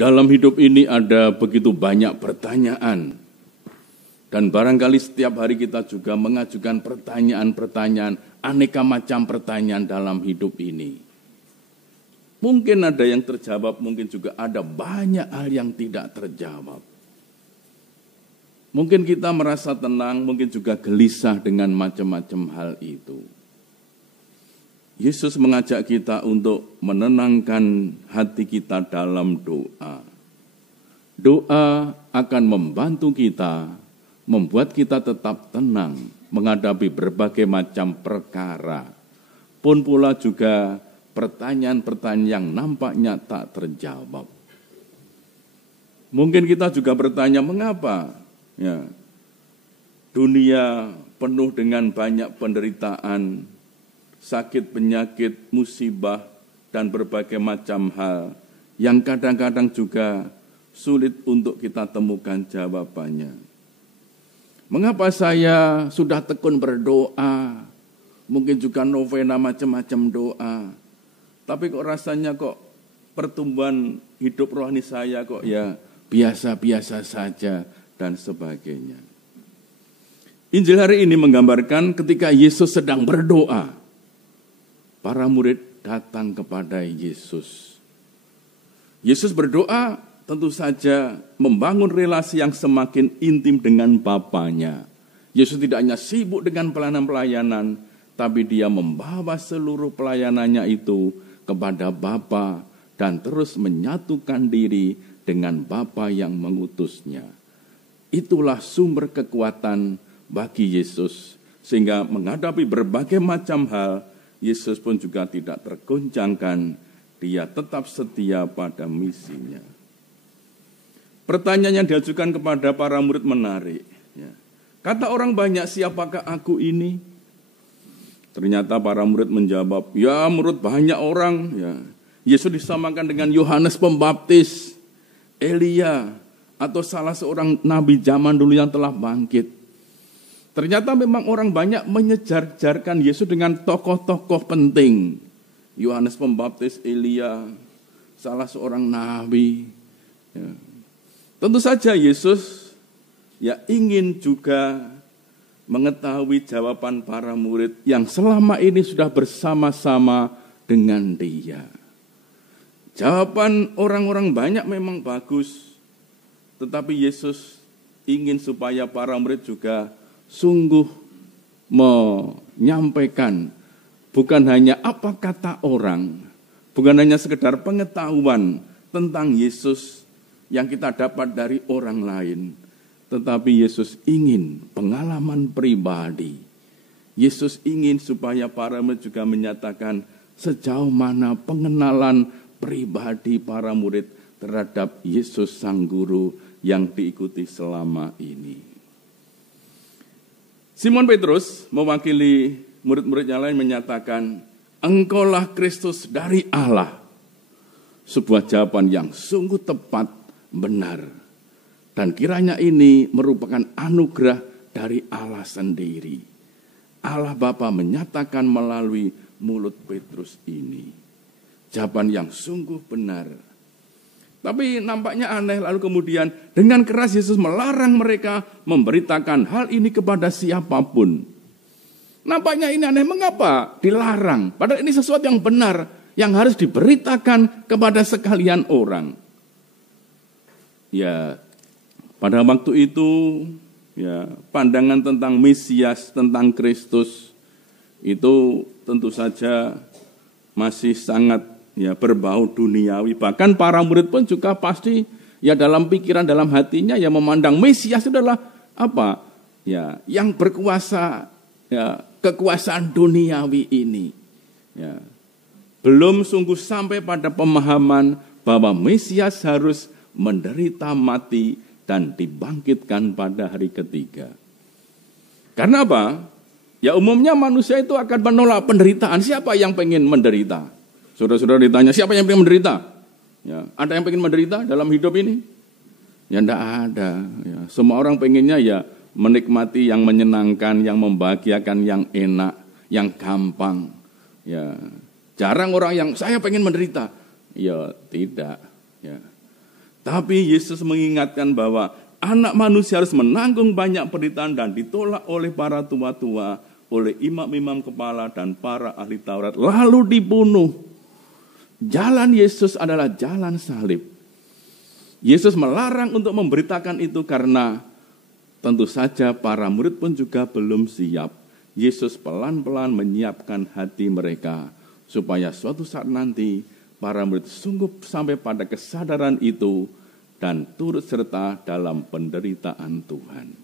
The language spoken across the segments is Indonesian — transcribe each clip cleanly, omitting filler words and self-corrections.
Dalam hidup ini ada begitu banyak pertanyaan. Dan barangkali setiap hari kita juga mengajukan pertanyaan-pertanyaan, aneka macam pertanyaan dalam hidup ini. Mungkin ada yang terjawab, mungkin juga ada banyak hal yang tidak terjawab. Mungkin kita merasa tenang, mungkin juga gelisah dengan macam-macam hal itu. Yesus mengajak kita untuk menenangkan hati kita dalam doa. Doa akan membantu kita, membuat kita tetap tenang menghadapi berbagai macam perkara. Pun pula juga pertanyaan-pertanyaan yang nampaknya tak terjawab. Mungkin kita juga bertanya, mengapa dunia penuh dengan banyak penderitaan, sakit, penyakit, musibah, dan berbagai macam hal yang kadang-kadang juga sulit untuk kita temukan jawabannya. Mengapa saya sudah tekun berdoa, mungkin juga novena macam-macam doa, tapi kok rasanya kok pertumbuhan hidup rohani saya kok ya biasa-biasa saja dan sebagainya. Injil hari ini menggambarkan ketika Yesus sedang berdoa, para murid datang kepada Yesus. Yesus berdoa tentu saja membangun relasi yang semakin intim dengan Bapanya. Yesus tidak hanya sibuk dengan pelayanan-pelayanan, tapi dia membawa seluruh pelayanannya itu kepada Bapa dan terus menyatukan diri dengan Bapa yang mengutusnya. Itulah sumber kekuatan bagi Yesus, sehingga menghadapi berbagai macam hal, Yesus pun juga tidak tergoncangkan, dia tetap setia pada misinya. Pertanyaan yang diajukan kepada para murid menarik. Kata orang banyak, siapakah aku ini? Ternyata para murid menjawab, ya menurut banyak orang, Yesus disamakan dengan Yohanes Pembaptis, Elia, atau salah seorang nabi zaman dulu yang telah bangkit. Ternyata memang orang banyak menyejar-jarkan Yesus dengan tokoh-tokoh penting. Yohanes Pembaptis, Elia, salah seorang nabi. Tentu saja Yesus ingin juga mengetahui jawaban para murid yang selama ini sudah bersama-sama dengan dia. Jawaban orang-orang banyak memang bagus, tetapi Yesus ingin supaya para murid juga sungguh menyampaikan bukan hanya apa kata orang, bukan hanya sekedar pengetahuan tentang Yesus yang kita dapat dari orang lain, tetapi Yesus ingin pengalaman pribadi. Yesus ingin supaya para murid juga menyatakan sejauh mana pengenalan pribadi para murid terhadap Yesus Sang Guru yang diikuti selama ini. Simon Petrus mewakili murid-murid yang lain menyatakan, engkaulah Kristus dari Allah. Sebuah jawaban yang sungguh tepat, benar. Dan kiranya ini merupakan anugerah dari Allah sendiri. Allah Bapa menyatakan melalui mulut Petrus ini. Jawaban yang sungguh benar. Tapi nampaknya aneh, lalu kemudian dengan keras Yesus melarang mereka memberitakan hal ini kepada siapapun. Nampaknya ini aneh, mengapa dilarang? Padahal ini sesuatu yang benar, yang harus diberitakan kepada sekalian orang. Ya, pada waktu itu, pandangan tentang Mesias, tentang Kristus, itu tentu saja masih sangat berbau duniawi. Bahkan para murid pun juga pasti dalam pikiran, dalam hatinya memandang Mesias itu adalah apa? Yang berkuasa, kekuasaan duniawi ini. Belum sungguh sampai pada pemahaman bahwa Mesias harus menderita mati dan dibangkitkan pada hari ketiga. Karena apa? Umumnya manusia itu akan menolak penderitaan. Siapa yang pengen menderita? Saudara-saudara ditanya, siapa yang pengen menderita? Ada yang pengen menderita dalam hidup ini? Enggak ada. Semua orang pengennya menikmati yang menyenangkan, yang membahagiakan, yang enak, yang gampang. Jarang orang yang saya pengen menderita. Tidak. Tapi Yesus mengingatkan bahwa Anak Manusia harus menanggung banyak penderitaan dan ditolak oleh para tua-tua, oleh imam-imam kepala dan para ahli Taurat, lalu dibunuh. Jalan Yesus adalah jalan salib. Yesus melarang untuk memberitakan itu karena tentu saja para murid pun juga belum siap. Yesus pelan-pelan menyiapkan hati mereka supaya suatu saat nanti para murid sungguh sampai pada kesadaran itu dan turut serta dalam penderitaan Tuhan.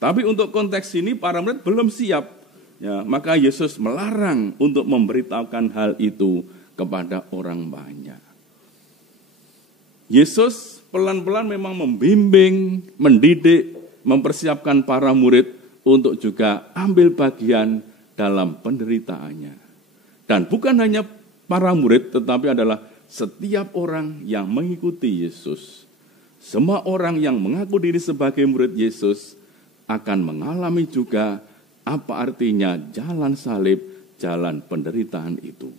Tapi untuk konteks ini para murid belum siap. Ya, maka Yesus melarang untuk memberitahukan hal itu kepada orang banyak. Yesus pelan-pelan memang membimbing, mendidik, mempersiapkan para murid untuk juga ambil bagian dalam penderitaannya. Dan bukan hanya para murid, tetapi adalah setiap orang yang mengikuti Yesus. Semua orang yang mengaku diri sebagai murid Yesus akan mengalami juga apa artinya jalan salib, jalan penderitaan itu.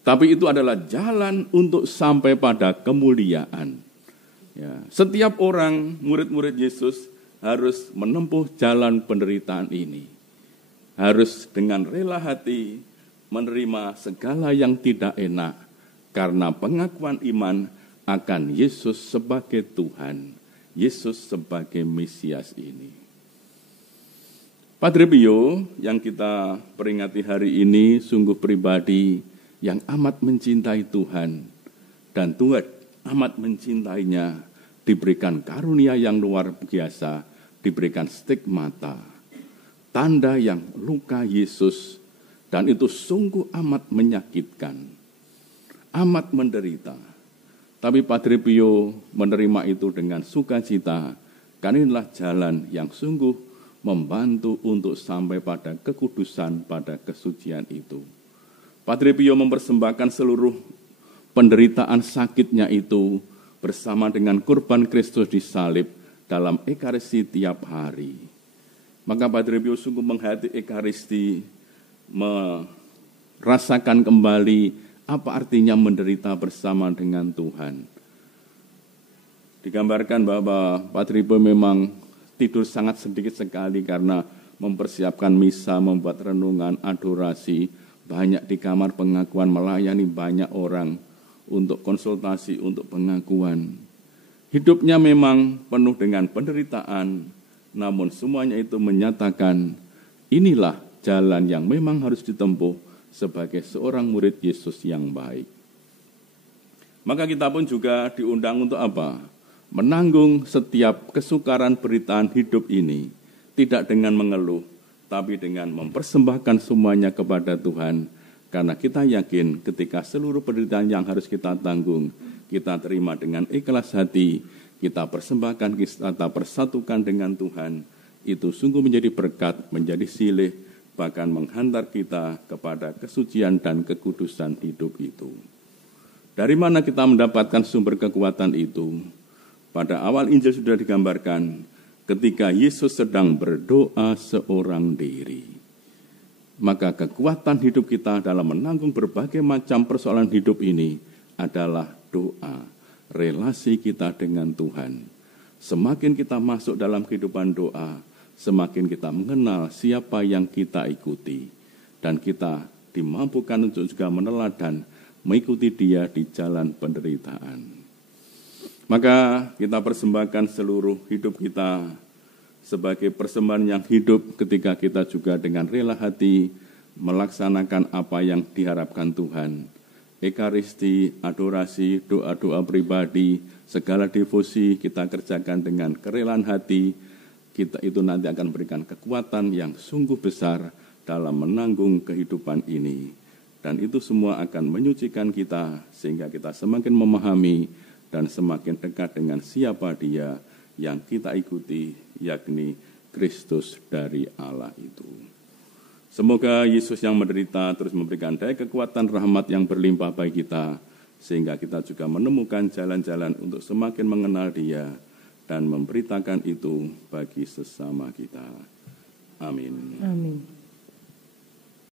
Tapi itu adalah jalan untuk sampai pada kemuliaan. Ya, setiap orang murid-murid Yesus harus menempuh jalan penderitaan ini. Harus dengan rela hati menerima segala yang tidak enak karena pengakuan iman akan Yesus sebagai Tuhan, Yesus sebagai Mesias ini. Padre Pio yang kita peringati hari ini sungguh pribadi yang amat mencintai Tuhan dan Tuhan amat mencintainya, diberikan karunia yang luar biasa, diberikan stigmata, tanda yang luka Yesus, dan itu sungguh amat menyakitkan, amat menderita. Tapi Padre Pio menerima itu dengan sukacita, karena inilah jalan yang sungguh membantu untuk sampai pada kekudusan, pada kesucian itu. Padre Pio mempersembahkan seluruh penderitaan sakitnya itu bersama dengan kurban Kristus disalib dalam Ekaristi tiap hari. Maka Padre Pio sungguh menghayati Ekaristi, merasakan kembali apa artinya menderita bersama dengan Tuhan. Digambarkan bahwa Padre Pio memang tidur sangat sedikit sekali karena mempersiapkan misa, membuat renungan, adorasi, banyak di kamar pengakuan, melayani banyak orang untuk konsultasi, untuk pengakuan. Hidupnya memang penuh dengan penderitaan, namun semuanya itu menyatakan inilah jalan yang memang harus ditempuh sebagai seorang murid Yesus yang baik. Maka kita pun juga diundang untuk apa? Menanggung setiap kesukaran penderitaan hidup ini, tidak dengan mengeluh, tapi dengan mempersembahkan semuanya kepada Tuhan. Karena kita yakin ketika seluruh penderitaan yang harus kita tanggung, kita terima dengan ikhlas hati, kita persembahkan, kita persatukan dengan Tuhan, itu sungguh menjadi berkat, menjadi silih, bahkan menghantar kita kepada kesucian dan kekudusan hidup itu. Dari mana kita mendapatkan sumber kekuatan itu? Pada awal Injil sudah digambarkan ketika Yesus sedang berdoa seorang diri. Maka kekuatan hidup kita dalam menanggung berbagai macam persoalan hidup ini adalah doa, relasi kita dengan Tuhan. Semakin kita masuk dalam kehidupan doa, semakin kita mengenal siapa yang kita ikuti. Dan kita dimampukan untuk juga meneladan, mengikuti Dia di jalan penderitaan. Maka kita persembahkan seluruh hidup kita sebagai persembahan yang hidup ketika kita juga dengan rela hati melaksanakan apa yang diharapkan Tuhan. Ekaristi, adorasi, doa-doa pribadi, segala devosi kita kerjakan dengan kerelaan hati, kita itu nanti akan berikan kekuatan yang sungguh besar dalam menanggung kehidupan ini. Dan itu semua akan menyucikan kita sehingga kita semakin memahami dan semakin dekat dengan siapa Dia yang kita ikuti, yakni Kristus dari Allah itu. Semoga Yesus yang menderita terus memberikan daya kekuatan rahmat yang berlimpah bagi kita, sehingga kita juga menemukan jalan-jalan untuk semakin mengenal Dia dan memberitakan itu bagi sesama kita. Amin. Amin.